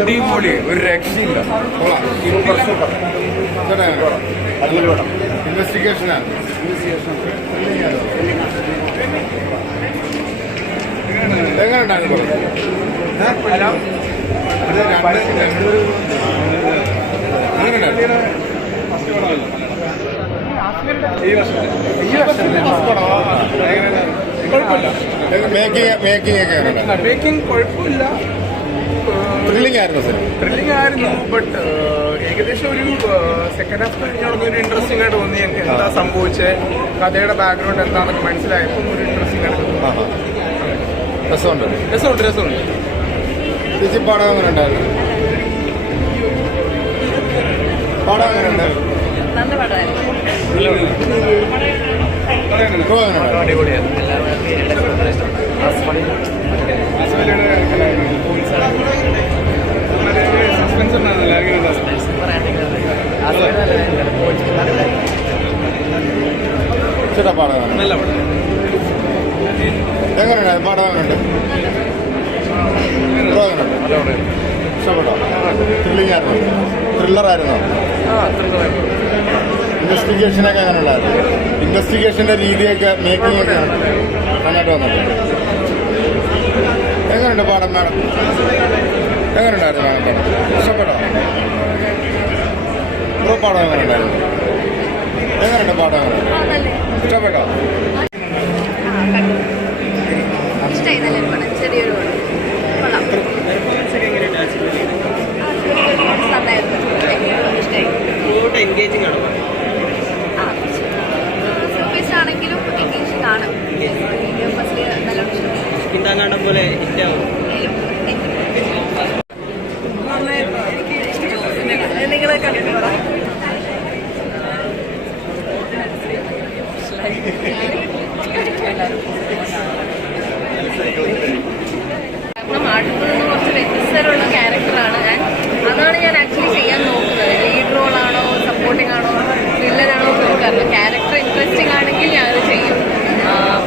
അടിപൊളി, ഒരു രക്ഷയില്ല. ഇൻവെസ്റ്റിഗേഷനാണ്. എങ്ങനെ ഉണ്ടായിരുന്നു? മേക്കിംഗ് കുഴപ്പമില്ല, ത്രില്ലിംഗ് ആയിരുന്നു സിനിമ. ത്രില്ലിംഗ് ആയിരുന്നു. ബട്ട് ഏകദേശം ഒരു സെക്കൻഡ് ഹാഫ് കഴിഞ്ഞാൽ ഒരു ഇൻട്രസ്റ്റിംഗ് ആയിട്ട് തോന്നി. എനിക്ക് എന്താ സംഭവിച്ചത്, കഥയുടെ ബാക്ക്ഗ്രൗണ്ട് എന്താണെന്നൊക്കെ മനസ്സിലായപ്പോൾ ഒരു ഇൻട്രസ്റ്റിംഗ് ആയിട്ട് തോന്നി. രസമുണ്ട്. ചേച്ചി പാടം അങ്ങനെ ഉണ്ടായിരുന്നു? പാടം അങ്ങനെ ഉണ്ടായിരുന്നു? ചേട്ടാ പാടം നല്ല പടം എങ്ങനെയുണ്ടായിരുന്നു? പാടം എങ്ങനെയുണ്ട്? ഇഷ്ടപ്പെട്ടോ? ത്രില്ലിംഗ് ആയിരുന്നു? ത്രില്ലറായിരുന്നോ? ഇൻവെസ്റ്റിഗേഷനൊക്കെ എങ്ങനെ ഉണ്ടായിരുന്നു? ഇൻവെസ്റ്റിഗേഷന്റെ രീതിയൊക്കെ മേക്കിംഗ് ഒക്കെ നന്നായിട്ട് വന്നിട്ടുണ്ട്. എങ്ങനെയുണ്ട് പാടം മാഡം? എങ്ങനെയുണ്ടായിരുന്നു മാഡം പടം? ഇഷ്ടപ്പെട്ടോ? പാടം എങ്ങനെ ഉണ്ടായിരുന്നു? എങ്ങനെയുണ്ട് പാടം? ഇഷ്ടപ്പെട്ടോ? ചെറിയൊരു ആണെങ്കിലും എൻഗേജിംഗ് ആണ്. ചിന്താകാണ്ഡം പോലെ ഹിറ്റാവും. നിങ്ങളെ കണ്ടിട്ട് ആടുന്നത് കുറച്ച് വ്യത്യസ്തതയുള്ള ക്യാരക്ടറാണ് ഞാൻ. അതാണ് ഞാൻ ആക്ച്വലി ചെയ്യാൻ നോക്കുന്നത്. ലീഡ് റോളാണോ, സപ്പോർട്ടിംഗ് ആണോ, വില്ലനാണോ നോക്കാറില്ല. ക്യാരക്ടർ ഇൻട്രസ്റ്റിംഗ് ആണെങ്കിൽ ഞാനത് ചെയ്യും.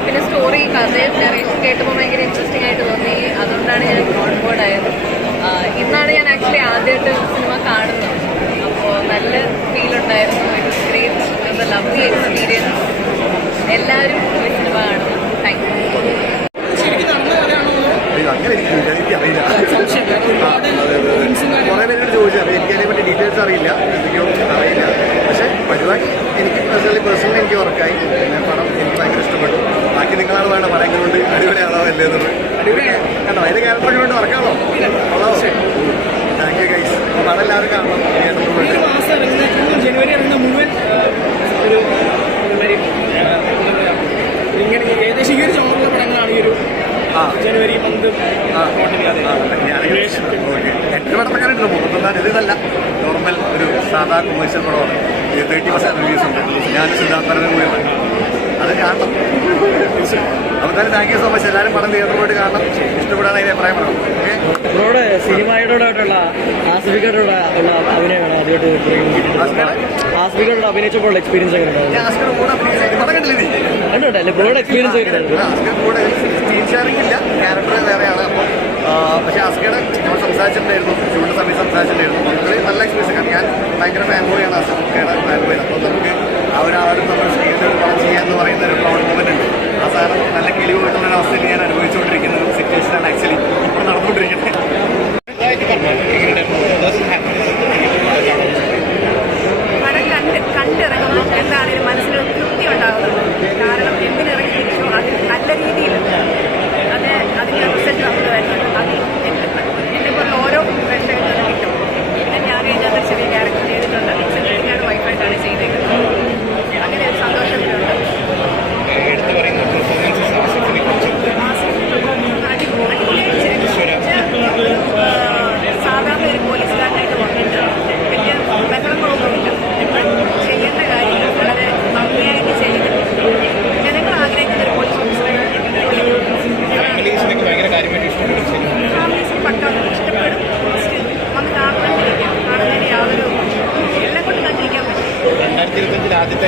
പിന്നെ സ്റ്റോറി, കഥയും നറേഷൻ കേട്ടപ്പോൾ ഭയങ്കര ഇൻട്രസ്റ്റിംഗ് ആയിട്ട് തോന്നി. അതുകൊണ്ടാണ് ഞാൻ ഓൺ ബോർഡ് ആയത്. ഇന്നാണ് ഞാൻ ആക്ച്വലി ആദ്യമായിട്ട് സിനിമ കാണുന്നത്. അപ്പോൾ നല്ല ഫീലുണ്ടായിരുന്നു. It's great, it's a lovely experience. എല്ലാവരും പോയി സിനിമ കാണുന്നു. Thank you. അങ്ങനെ എനിക്കറിയില്ല. കുറേ പേരോട് ചോദിച്ചത് എനിക്കതിനെ പറ്റി ഡീറ്റെയിൽസ് അറിയില്ല, എന്തൊക്കെയോ അറിയില്ല. പക്ഷേ പരിപാടി എനിക്ക് പേഴ്സണലി എനിക്ക് വർക്കായി. പിന്നെ പടം എനിക്ക് ഭയങ്കര ഇഷ്ടപ്പെട്ടു. ബാക്കി നിങ്ങളാണ് വേണം പറയാൻ കൊണ്ട് അടിപൊളിയാണോ അല്ലേ എന്നുള്ളത്. അടിപൊളി കണ്ടോ, അതിൻ്റെ ക്യാരക്ടറൊക്കെ കൊണ്ട് വർക്കാണോ? Thank you guys. അപ്പോൾ പടം എല്ലാവരും കാണണം. ജനുവരി ഇറങ്ങുന്ന മുഴുവൻ ഒരു ഇങ്ങനെ ഏകദേശം ഈ ഒരു ജോണറിലെ പടങ്ങളാണ് ഈ ഒരു ജനുവരി മന്ത്. എൻ്റെ പടമൊക്കെ മുഖത്തൊന്നാണ് ഇതല്ല, നോർമൽ ഒരു സാധാ കൊമേഴ്ഷ്യൽ പടമാണ്. 30% റിവ്യൂസ് ഉണ്ട്. ഞാൻ സിദ്ധാന്തനും കൂടിയാണ്. അത് കാണണം. അപ്പോൾ തന്നെ താങ്ക് യു സോ മച്ച്. എല്ലാവരും പടം തിയേറ്ററിൽ പോയിട്ട് കാണണം. ഇഷ്ടപ്പെടാൻ അതിനെ അഭിപ്രായം പറയണം. ഓക്കെ, ബ്രോഡ് സിനിമയോടായിട്ടുള്ള ആസ്പികയോടുള്ള അഭിനയമാണ് ആസ്പികയോട് അഭിനയിച്ചപ്പോഴുള്ള എക്സ്പീരിയൻസ് എങ്ങനെ കണ്ടല്ലേ? ബ്രോഡ് എക്സ്പീരിയൻസ് കൂടെ സ്ക്രീൻ ഷെയറിംഗ് ഇല്ല, ക്യാരക്ടർ വേറെയാണ്. അപ്പോൾ പക്ഷേ ആസ്കയുടെ നമ്മൾ സംസാരിച്ചിട്ടുണ്ടായിരുന്നു, ഷൂട്ടിൻ്റെ സമയത്ത് സംസാരിച്ചിട്ടുണ്ടായിരുന്നു. നമുക്ക് നല്ല എക്സ്പീരിയൻസ്. കാരണം ഞാൻ ഭയങ്കര ഫാൻ ബോയാണ് ആസ്കയുടെ ഫാൻ ബോയ്. അപ്പോൾ നമുക്ക് അവരും നമ്മൾ സ്ക്രീനിൽ പണം ചെയ്യാന്ന് പറയുന്ന ഒരു പ്രൗഡ് മൂവ്മെന്റ് ഉണ്ട്. ആ സാധനം നല്ല കിളിവായിട്ടുള്ള ഒരു അവസ്ഥയിൽ ഞാൻ അനുഭവിച്ചുകൊണ്ടിരിക്കുന്ന ഒരു സിറ്റുവേഷനാണ് ആക്ച്വലി ഇപ്പോൾ നടന്നുകൊണ്ടിരിക്കുന്നത്. കണ്ടിറങ്ങുമ്പോൾ എന്താണെങ്കിലും മനസ്സിലൊരു തൃപ്തി ഉണ്ടാകുന്നത്. കാരണം എന്തിനിറങ്ങി തിരിച്ചു അത് നല്ല രീതിയിൽ അതിൻ്റെ റിസൾട്ട് നമുക്ക് വരുന്നുണ്ട്. അത് എന്നെ പോലെ ഓരോ പ്രേക്ഷകർക്കും കിട്ടും. പിന്നെ ഞാൻ കഴിഞ്ഞാൽ ചെറിയ ക്യാരക്ടർ ചെയ്തിട്ടുണ്ട്. സെറ്റിങ്ങാണ് വൈഫായിട്ടാണ് ചെയ്തേക്കുന്നത്. അങ്ങനെ ഒരു സന്തോഷത്തിലുണ്ട്. സാധാരണ ഒരു പോലീസുകാരനായിട്ട് വന്നിട്ട് വലിയ ബഹളങ്ങളൊന്നുമില്ല. ചെയ്യേണ്ട കാര്യങ്ങൾ വളരെ ഭംഗിയായിട്ട് ചെയ്തിട്ടുണ്ട്. ജനങ്ങൾ ആഗ്രഹിക്കുന്ന ഒരു പോലീസ് ഓഫീസറെ ഫാമിലീസിന് പക്ക ഇഷ്ടപ്പെടും. വന്ന് കാണാണ്ടിരിക്കാം. കാണുന്നതിന് യാതൊരു എല്ലാം കൊണ്ട് കണ്ടിരിക്കാൻ പറ്റും. 2025 ആദ്യത്തെ